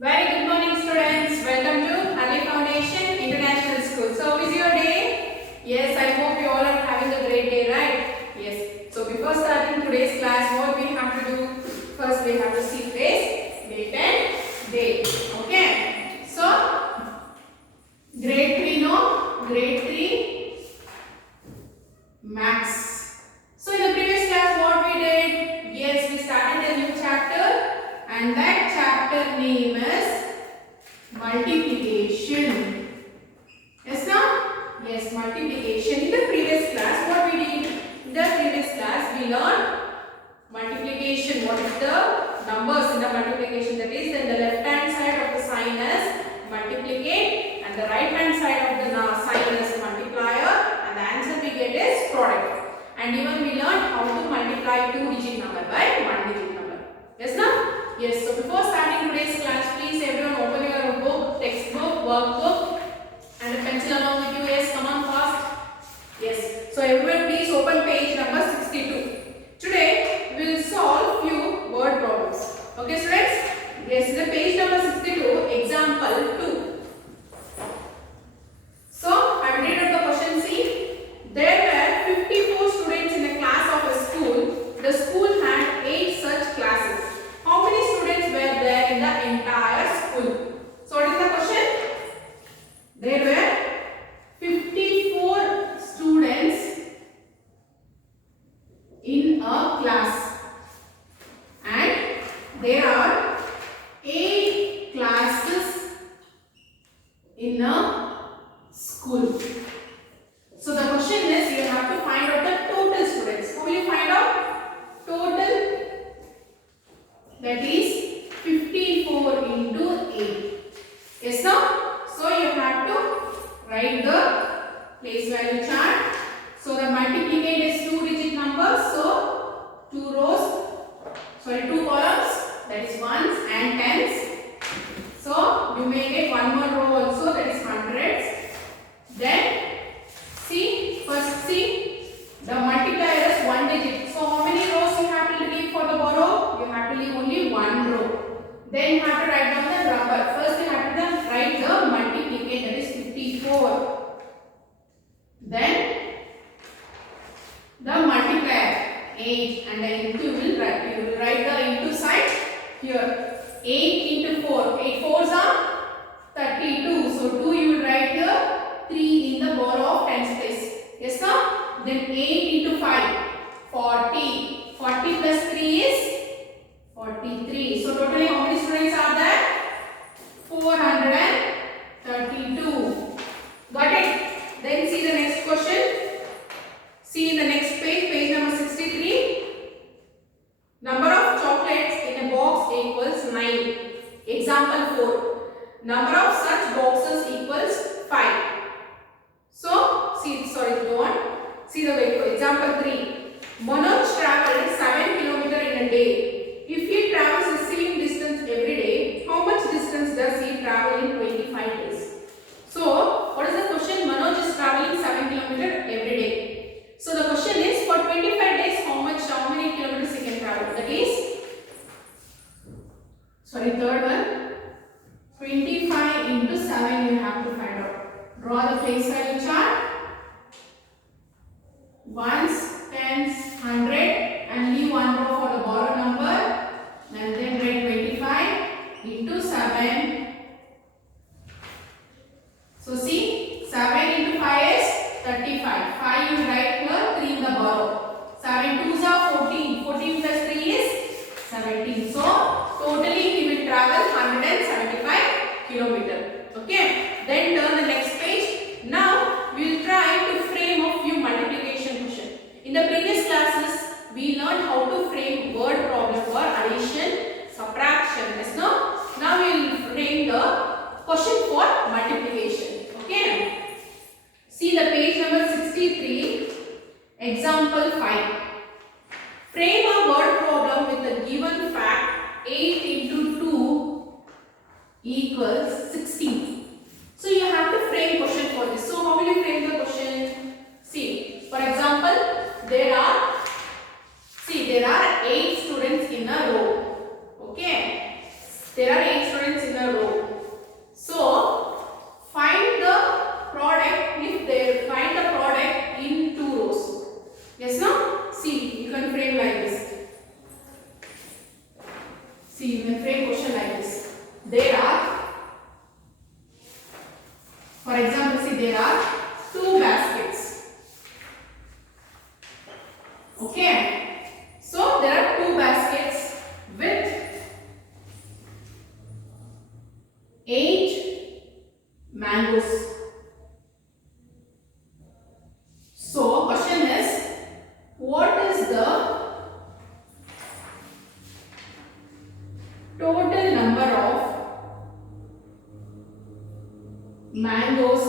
Very good morning, students. Welcome to Ali Foundation International School. So, how is your day? Yes, I hope you all are having a great day, right? Yes. So, before starting today's class, what we have to do? First, we have to see today's date and date. Okay. So, grade 3, no? Grade 3 Maths. So, in the previous class, what we did? Yes, we started a new chapter. And that chapter name is multiplication. Yes, now? Yes, multiplication. In the previous class, what we did? In the previous class, we learned multiplication. What is the numbers in the multiplication? That is, then the left hand side of the sign is multiplicate and the right hand side of the sign is multiplier, and the answer we get is product. And even we learned how to multiply 2-digit number by 1-digit number. Yes, now? Yes, so before starting today's class, please everyone open your book, textbook, workbook and a pencil along with you. Yes, come on fast. Yes, so everyone please open page number 62. Today, we will solve few word problems. Okay students? Yes, the page number 62, example 2. So, I will read out the question. See, there were 54 students in a class of a school. The school had 8 such classes. How many students were there in the entire school? So what is the question? There were 54 students in a class and there are 8 classes in a school. So the question is, you have to find out the total students. How will you find out? Total, that is 54 into 8. Yes, now? So you have to write the place value chart. So the multiplicate is 2-digit number. So 2 columns, that is ones and tens. So you may get one more row also, that is hundreds. Then first see, the multiplier is 1 digit. So how many rows you have to leave for the borrow? You have to leave only 1 row. Then you have to write down the number. First you have to write the multiplicate, that is 54. Then the multiplier 8 and the into you will write the into sign here. 8 into 4. 8 fours are 32. So 2 you will write here, 3 in the borrow of tens place. Yes, now? Then 8 into 5. 40. 40 plus 3 is 43. So totally how many students are there? 432. Got it? Then see the next question. See in the next page, page number 63. Number of chocolates in a box equals 9. Example 4. Number of such boxes equals 5. So, go on. See the way. Example 3. Manoj traveled 7 km in a day. If he travels the same distance every day, how much distance does he travel in 25 days? So, what is the question? Manoj is traveling 7 km every day. So, the question is for 25 days, how many kilometers he can travel? That is, third one. 25 into 7 you have to find out. Draw the place value chart. Ones, tens, 100 and leave 1 row for the borrow number and then write 25 into 7. So see, 7 into 5 is 35. 5 you write here, 3 in the borrow. 7 2s are 14. 14 plus 3 is 17. So totally he will travel 175 kilometers. Okay. Then turn the next page. Now we will try to frame a few multiplication question. In the previous classes, we learned how to frame word problem for addition, subtraction. Yes, no? Now we will frame the question for multiplication. Okay. See the page number 63, example 5. Frame a word problem with the given fact 8 into 2 equals 16. So you have to frame question for this. So how will you frame the question? See, for example, there are 8 students in a row. Okay. There are 8 students in a row. See, we may frame question like this. There are, for example, see, there are two baskets. Okay. So there are two baskets with 8 mangoes. So question is, what is the total number of mangoes?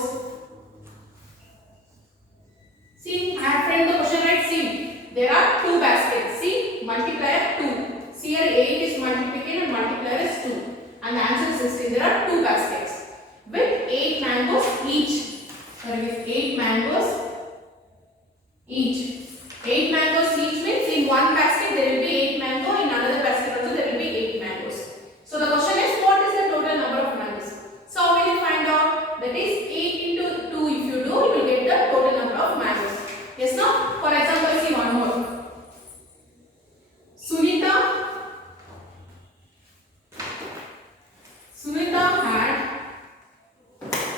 See, I have framed the question right. See, there are two baskets. See, multiplier 2. See, here 8 is multiplication and multiplier is 2. And the answer is 16. There are two baskets with 8 mangoes each. Sorry, with 8 mangoes each. 8 mangoes each means in one basket there will be 8 mango, in another basket also there will be 8 mangoes. So the question is, what is the total number of mangoes? So how will you find out? That is 8 into 2. If you do, you will get the total number of mangoes. Yes, no? For example, see one more. Sunita had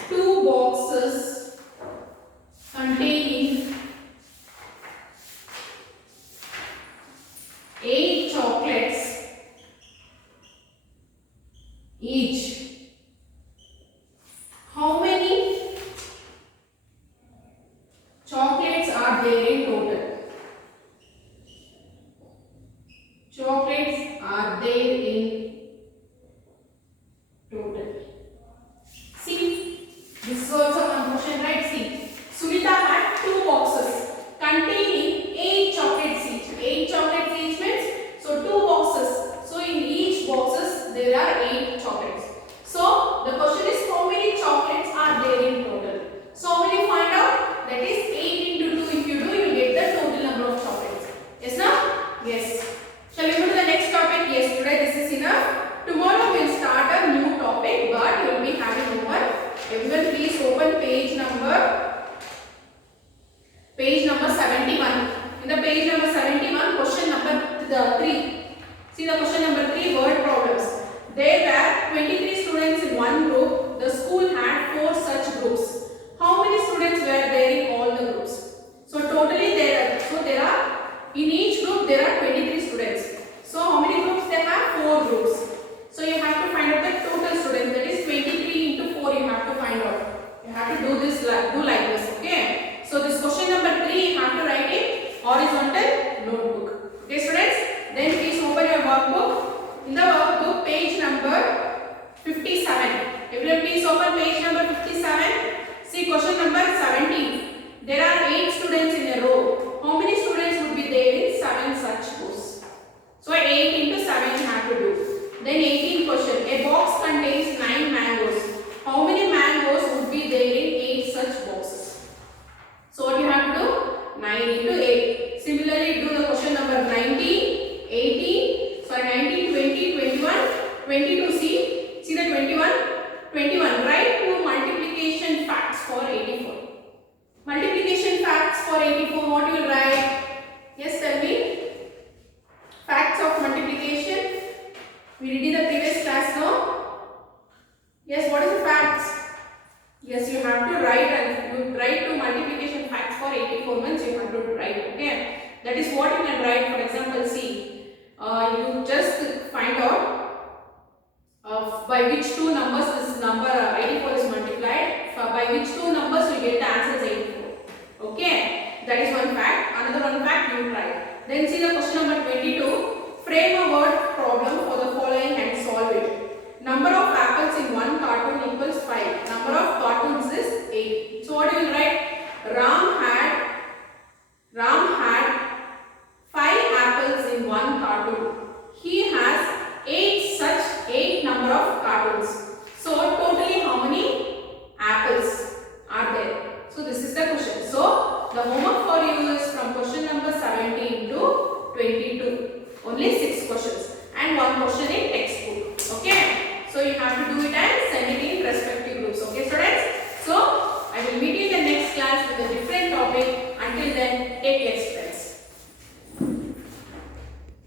2 boxes containing 8 chocolates each. How many chocolates are there in total? Chocolates are there in total. See, this is also one question, right? See, Sunita had 2 boxes containing 8 chocolates each. 8 chocolates each means, so 2 boxes. So in each boxes there are 8 chocolates. So the question is, how many chocolates are there in total? So how will you find out? That is 8 into 2. If you do, you will get the total number of chocolates. Yes, now? Yes. Shall we go to the next topic? Yes, today this is enough. Tomorrow we will start a new topic, but you will be having homework. Everyone please open page number 71. In the page number 71, question number 3. See the question number 3, word problems. There were 23 students in one group. The school had 4 such groups. How many students were there in all the groups? So totally there are in each group there are 23 students. So how many groups they have? 4 groups. So you have to find out the total students. That is 23 into 4. You have to find out. You have to do this like this. Okay. So this question number 3 you have to write in horizontal notebook. Okay, students. Then please open your workbook. In the workbook, page number 57. Everyone please open page number 57. See question number 17. There are 8 students in a row. How many students would be there in 7 such rows? So 8 into 7 you have to do. Then 18th question. A box contains 9 mangoes. How many mangoes would be there in 8 such boxes? So what you have to do? 9 into 8. Similarly, do the question number 19, 18, sorry 19, 20, 21, 22. See the 21. 21. Write 2 multiplication facts for 84. Multiplication facts for 84. What you will write? Yes, tell me. Facts of multiplication. We did in the previous class, no? Yes, what is the facts? Yes, you have to write, and you write 2 multiplication facts for 84 months. You have to write. Okay, that is what you can write. For example, see, you just find out by which 2 numbers this number 84 is multiplied. By which 2 numbers you get the answer is 84. Okay, that is one fact. Another one fact you write. Then see the question number 22. Frame a word problem